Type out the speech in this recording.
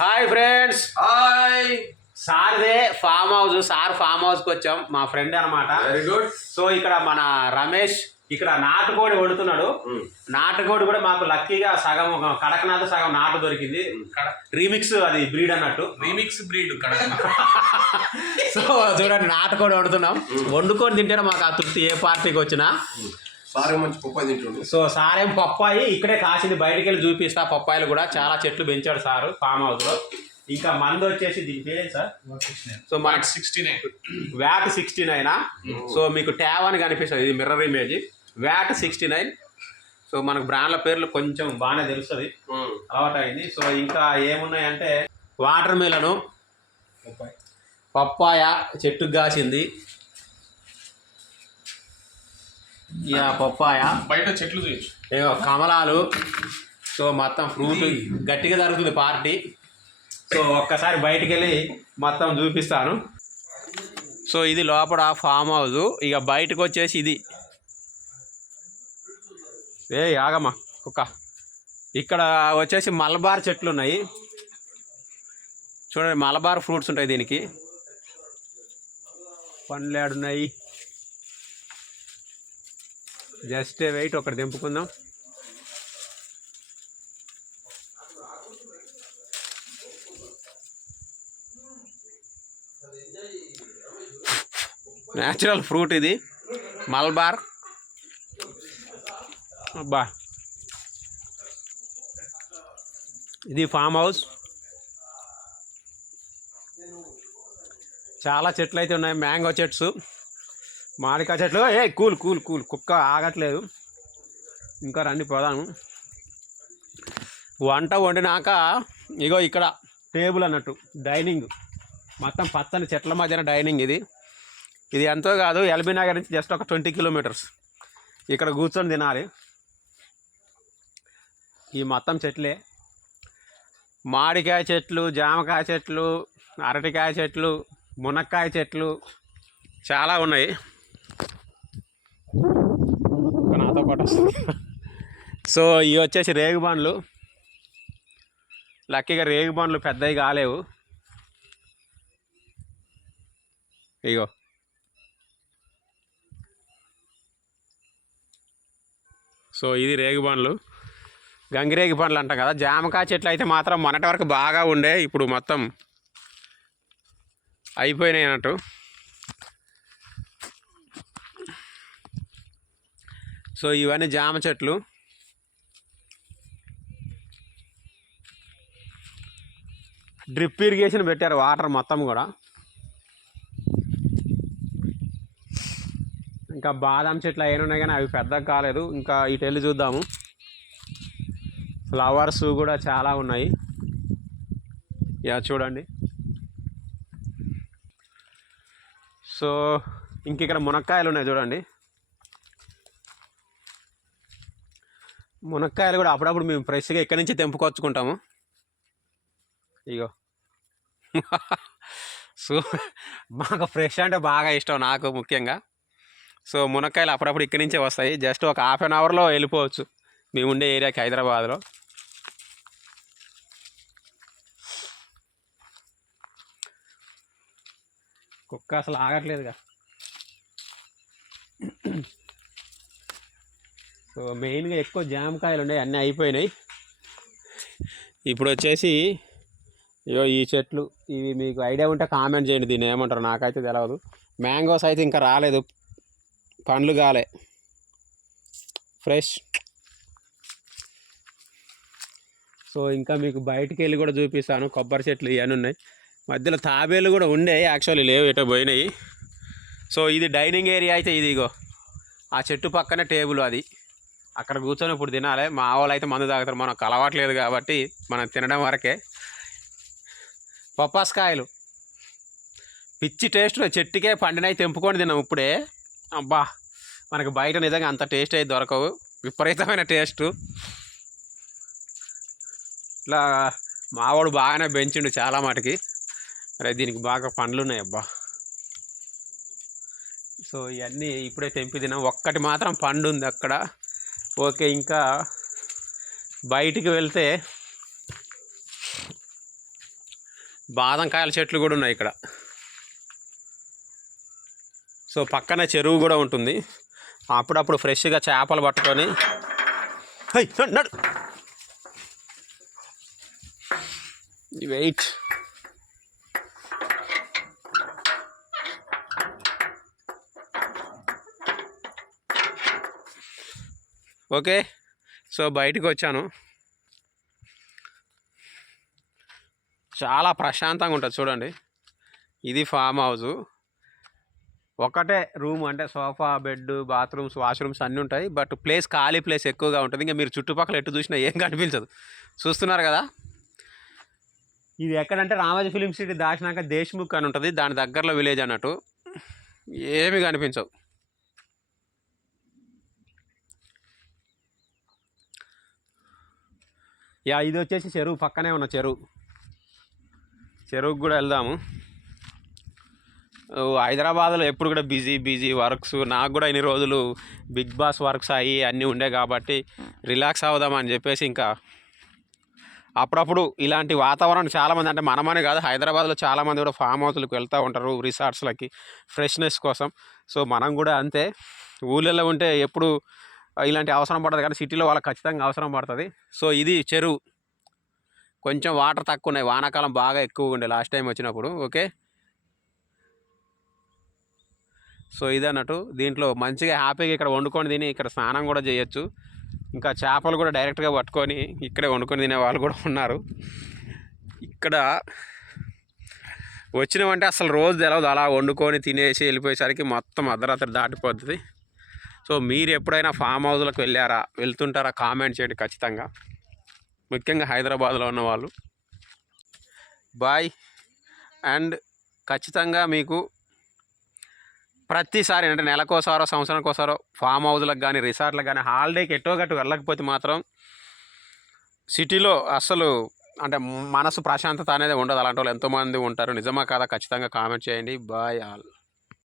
Hi friends, hi. సార్దే farm house. Sir farm హౌస్కి వచ్చాం, మా ఫ్రెండ్ అనమాట. Very good. సో ఇక్కడ మన రమేష్ ఇక్కడ నాటుకోడి వండుతున్నాడు. నాటుకోడి కూడా మాకు లక్కీగా సగం కడకనాథ్ సగం నాటు దొరికింది. రీమిక్స్ అది బ్రీడ్ అన్నట్టు, రీమిక్స్ బ్రీడ్ సో చూడండి నాటుకోడి వండుతున్నాం. వండుకొని తింటేనే మాకు ఆ తృప్తి, ఏ పార్టీకి వచ్చినా. సారే మంచి పప్పాయి తింటుండు. సో సారేం పప్పాయి ఇక్కడే కాసింది, బయటికి వెళ్ళి చూపిస్తా. పప్పాయిలు కూడా చాలా చెట్లు పెంచాడు సారు ఫామ్ హౌస్ లో. ఇంకా మంది వచ్చేసి దీని పేరేంటి సార్? సో మనకి 69 వ్యాట్ 69. సో మీకు ట్యాబ్ అని కనిపిస్తుంది, ఇది మిర్రర్ ఇమేజ్. వ్యాట్ 69. సో మనకు బ్రాండ్ల పేర్లు కొంచెం బాగానే తెలుస్తుంది, అలవాటు అయింది. సో ఇంకా ఏమున్నాయంటే వాటర్ మిలను, పప్పాయ చెట్టుకు కాసింది, ఇక పప్పాయ, బయట చెట్లు చూయచ్చు, కమలాలు. సో మొత్తం ఫ్రూట్ గట్టిగా జరుగుతుంది పార్టీ. సో ఒక్కసారి బయటికి వెళ్ళి మొత్తం చూపిస్తాను. సో ఇది లోపల ఫామ్ హౌస్. ఇక బయటకు వచ్చేసి ఇది ఆగమ్మా కుక్క. ఇక్కడ వచ్చేసి మలబార్ చెట్లు ఉన్నాయి చూడండి, మలబార్ ఫ్రూట్స్ ఉంటాయి దీనికి. పండ్లు ఏడున్నాయి, జస్ట్ వెయిట్, ఒకటి దింపుకుందాం. న్యాచురల్ ఫ్రూట్ ఇది, మల్బార్. అబ్బా, ఇది ఫామ్ హౌస్. చాలా చెట్లు అయితే ఉన్నాయి, మ్యాంగో చెట్స్, మామిడికాయ చెట్లు. కూల్ కూల్ కూల్, కుక్క ఆగట్లేదు. ఇంకా రండి పోదాము. వంట వండినాక ఇగో ఇక్కడ టేబుల్ అన్నట్టు, డైనింగ్. మొత్తం పచ్చని చెట్ల మధ్యన డైనింగ్ ఇది. ఇది ఎంతో కాదు, ఎల్బీ నగర్ నుంచి జస్ట్ ఒక 20 కిలోమీటర్స్. ఇక్కడ కూర్చొని తినాలి. ఈ మొత్తం చెట్లే, మామిడికాయ చెట్లు, జామకాయ చెట్లు, అరటికాయ చెట్లు, మునక్కాయ చెట్లు చాలా ఉన్నాయి. నాతో పాటు వస్తుంది. సో ఇవి వచ్చేసి రేగుబండ్లు. లక్కీగా రేగుబండ్లు పెద్దవి కాలేవు. ఇగో సో ఇది రేగుబండ్లు, గంగిరేగి పండ్లు అంటాం కదా. జామకాయ చెట్లు అయితే మాత్రం మొన్నటి వరకు బాగా ఉండే, ఇప్పుడు మొత్తం అయిపోయినాయి అన్నట్టు. సో ఇవన్నీ జామ చెట్లు. డ్రిప్ ఇరిగేషన్ పెట్టారు, వాటర్ మొత్తం కూడా. ఇంకా బాదం చెట్లు అయినా ఉన్నాయి కానీ అవి పెద్దగా కాలేదు. ఇంకా ఇటు వెళ్ళి చూద్దాము. ఫ్లవర్స్ కూడా చాలా ఉన్నాయి. యా చూడండి. సో ఇంక ఇక్కడ మునక్కాయలు ఉన్నాయి చూడండి. మునక్కాయలు కూడా అప్పుడప్పుడు మేము ఫ్రెష్గా ఇక్కడి నుంచి తెంపుకొచ్చుకుంటాము. ఇగో సో మాకు ఫ్రెష్ అంటే బాగా ఇష్టం, నాకు ముఖ్యంగా. సో మునక్కాయలు అప్పుడప్పుడు ఇక్కడి నుంచే వస్తాయి. జస్ట్ ఒక ½ అన్ అవర్లో వెళ్ళిపోవచ్చు మేము ఉండే ఏరియాకి, హైదరాబాద్లో. కుక్క అసలు ఆగట్లేదుగా. సో మెయిన్గా ఎక్కువ జామకాయలు ఉన్నాయి, అన్నీ అయిపోయినాయి. ఇప్పుడు వచ్చేసి ఇగో ఈ చెట్లు, ఇవి మీకు ఐడియా ఉంటే కామెంట్ చేయండి, దీన్ని ఏమంటారు, నాకైతే తెలియదు. మ్యాంగోస్ అయితే ఇంకా రాలేదు, పండ్లు కాలే, ఫ్రెష్. సో ఇంకా మీకు బయటికి వెళ్ళి కూడా చూపిస్తాను. కొబ్బరి చెట్లు ఇవన్నీ ఉన్నాయి, మధ్యలో తాబేలు కూడా ఉండే, యాక్చువల్లీ లేవు, ఎటో పోయినాయి. సో ఇది డైనింగ్ ఏరియా అయితే ఇది. ఇగో ఆ చెట్టు పక్కనే టేబుల్, అది అక్కడ కూర్చొని ఇప్పుడు తినాలి. మా వాళ్ళు అయితే మందు తాగుతారు, మనకు అలవాట్లేదు కాబట్టి మనం తినడం వరకే. పప్పాసకాయలు పిచ్చి టేస్ట్, చెట్టుకే పండినవి తెంపుకొని తిన్నాం ఇప్పుడే. అబ్బా, మనకు బయట నిజంగా అంత టేస్ట్ అయితే దొరకవు, విపరీతమైన టేస్ట్. ఇట్లా మావాడు బాగానే పెంచిండు చాలా మటుకి. అరే దీనికి బాగా పండ్లు ఉన్నాయి అబ్బా. సో ఇవన్నీ ఇప్పుడే తెంపి తిన్నాం. ఒక్కటి మాత్రం పండు ఉంది అక్కడ. ఓకే, ఇంకా బయటికి వెళ్తే బాదం కాయల చెట్లు కూడా ఉన్నాయి ఇక్కడ. సో పక్కన చెరువు కూడా ఉంటుంది. అప్పుడప్పుడు ఫ్రెష్గా చేపలు పట్టుకొని నడు వెయిట్. ఓకే, సో బయటికి వచ్చాను. చాలా ప్రశాంతంగా ఉంటుంది చూడండి. ఇది ఫామ్ హౌస్. ఒకటే రూమ్, అంటే సోఫా, బెడ్, బాత్రూమ్స్, వాష్రూమ్స్ అన్నీ ఉంటాయి. బట్ ప్లేస్, ఖాళీ ప్లేస్ ఎక్కువగా ఉంటుంది. ఇంకా మీరు చుట్టుపక్కల ఎటు చూసినా ఏం కనిపించదు. చూస్తున్నారు కదా, ఇది ఎక్కడంటే రామోజీ ఫిలిం సిటీ దాచినాక దేశ్ముఖ్ అని ఉంటుంది, దాని దగ్గరలో విలేజ్ అన్నట్టు. ఏమి కనిపించవు. ఇది వచ్చేసి చెరువు, పక్కనే ఉన్న చెరువుకి కూడా వెళ్దాము. హైదరాబాద్లో ఎప్పుడు కూడా బిజీ వర్క్స్. నాకు కూడా ఇన్ని రోజులు బిగ్ బాస్ వర్క్స్ అయ్యి అన్నీ ఉండే కాబట్టి రిలాక్స్ అవుదామని చెప్పేసి ఇంకా అప్పుడప్పుడు ఇలాంటి వాతావరణం చాలామంది, అంటే మనమనే కాదు, హైదరాబాద్లో చాలామంది కూడా ఫామ్ హౌస్లకు వెళ్తూ ఉంటారు రిసార్ట్స్లకి ఫ్రెష్నెస్ కోసం. సో మనం కూడా అంతే, ఊళ్ళల్లో ఉంటే ఎప్పుడు ఇలాంటి అవసరం పడుతుంది కానీ సిటీలో వాళ్ళకి ఖచ్చితంగా అవసరం పడుతుంది. సో ఇది చెరువు, కొంచెం వాటర్ తక్కువ ఉన్నాయి, వానాకాలం బాగా ఎక్కువగా ఉండే లాస్ట్ టైం వచ్చినప్పుడు. ఓకే, సో ఇది అన్నట్టు. దీంట్లో మంచిగా హ్యాపీగా ఇక్కడ వండుకొని తిని ఇక్కడ స్నానం కూడా చేయొచ్చు. ఇంకా చేపలు కూడా డైరెక్ట్గా పట్టుకొని ఇక్కడే వండుకొని తినే వాళ్ళు కూడా ఉన్నారు. ఇక్కడ వచ్చినామంటే అసలు రోజు తెలవదు, అలా వండుకొని తినేసి వెళ్ళిపోయేసరికి మొత్తం అర్ధరాత్రి దాటిపోతుంది. సో మీరు ఎప్పుడైనా ఫామ్ హౌస్లకు వెళ్తుంటారా కామెంట్ చేయండి ఖచ్చితంగా, ముఖ్యంగా హైదరాబాద్లో ఉన్న వాళ్ళు. బాయ్. అండ్ ఖచ్చితంగా మీకు ప్రతిసారి, అంటే నెలకోసారో సంవత్సరానికోసారో ఫామ్ హౌస్లకు కానీ రిసార్ట్లకు కానీ హాలిడేకి ఎట్టోగట్టు వెళ్ళకపోతే మాత్రం సిటీలో అసలు అంటే మనసు ప్రశాంతత అనేది ఉండదు. అలాంటి వాళ్ళు ఎంతోమంది ఉంటారు. నిజమా కాదా ఖచ్చితంగా కామెంట్ చేయండి. Bye all.